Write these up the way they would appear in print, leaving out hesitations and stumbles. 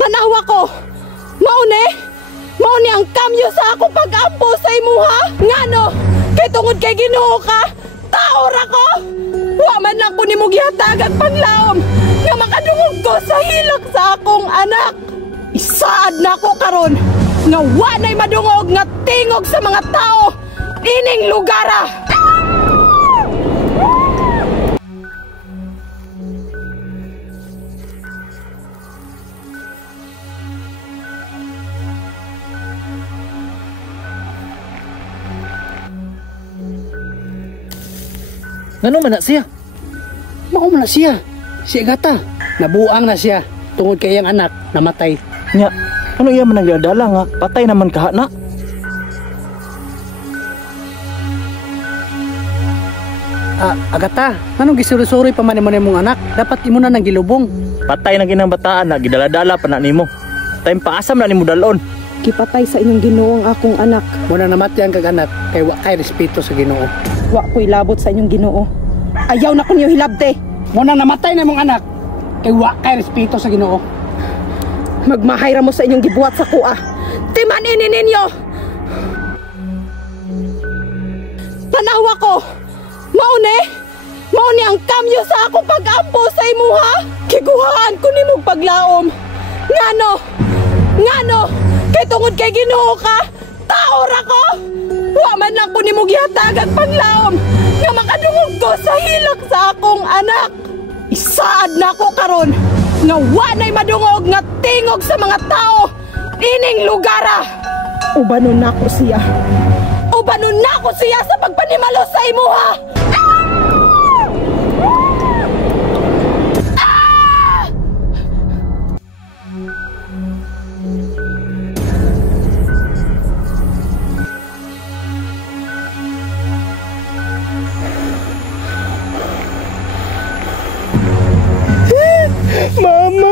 Tanawa ko, mauni ang kamyo sa ako pag-ampo sa imuha. Ngano, kay tungod kay Ginoo ka, tao ra ko. Wa man lang ko nimo gihatagag panglaom nga makadungog ko sa hilak sa akong anak. Isaad na ko karon nga wa nay madungog nga tingog sa mga tao ining lugara. Ngano man na siya? Mao man na siya. Si Agata, nabuang na siya tungod kay iyang anak namatay. Nya, ano iya man nagdadala nga patay naman kaha na? Agata, anong gisuri-suri pa man imong anak? Dapat imo na nang gilubong. Patay na ginang bataan na gidaladala pa na nimo. Time paasam na nimo dalon. Gipatay sa inyong Ginoo ang akong anak. Muna namatay ang kag-anak kay wa kay respeto sa Ginoo. Wa ko'y labot sa inyong Ginoo. Ayaw na ko niyo hilabde. Muna namatay na imong anak kay wa kay respeto sa Ginoo. Magmahay ra mo sa inyong gibuhat sa kuha. Timanin ninyo. Tanawa ko, mauni ang kamyo sa akong pag-ampo sa imuha. Kiguhaan ko nimong paglaom. Ngano, kay tungod kay Ginoo ka, tao ra ko. Wa man lang ko nimo gihatagag panglaom nga makadungog ko sa hilak sa akong anak. Isaad na ko karon nga wa nay madungog nga tingog sa mga tao ining lugara. Ubanon na ko siya sa pagpanimalo sa imuha. Mama!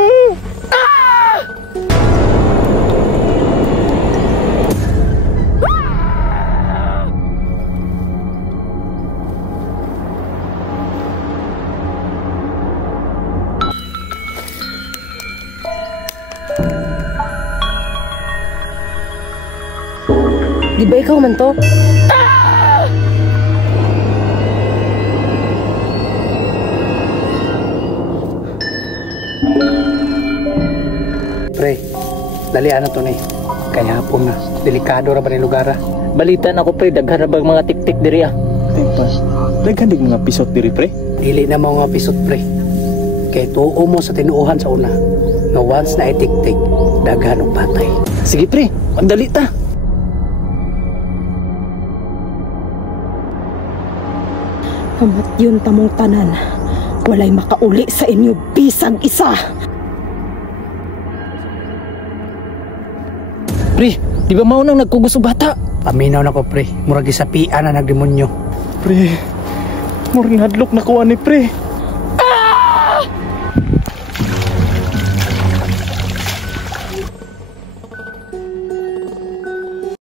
Di ba ikaw man to? Pre, dalian na to ni. Kaya hapon na. Delikado ra ba ni lugar? Balita na ko pre, daghan na bang mga tik-tik diri ah. Tempas, daghan dig mga pisot diri pre. Dili na mga pisot pre. Kay tuo mo sa tinuuhan sa una. Nga once na itik-tik, daghan og patay. Sige pre, magdali ta. Amat yun tamong tanan. Walay makauli sa inyo bisag isa. Pre, di ba maunang nagkuguso bata? Paminaw na ko pre, murag gisapian na nagdemonyo. Pre, murag hadlok na kuha ni pre.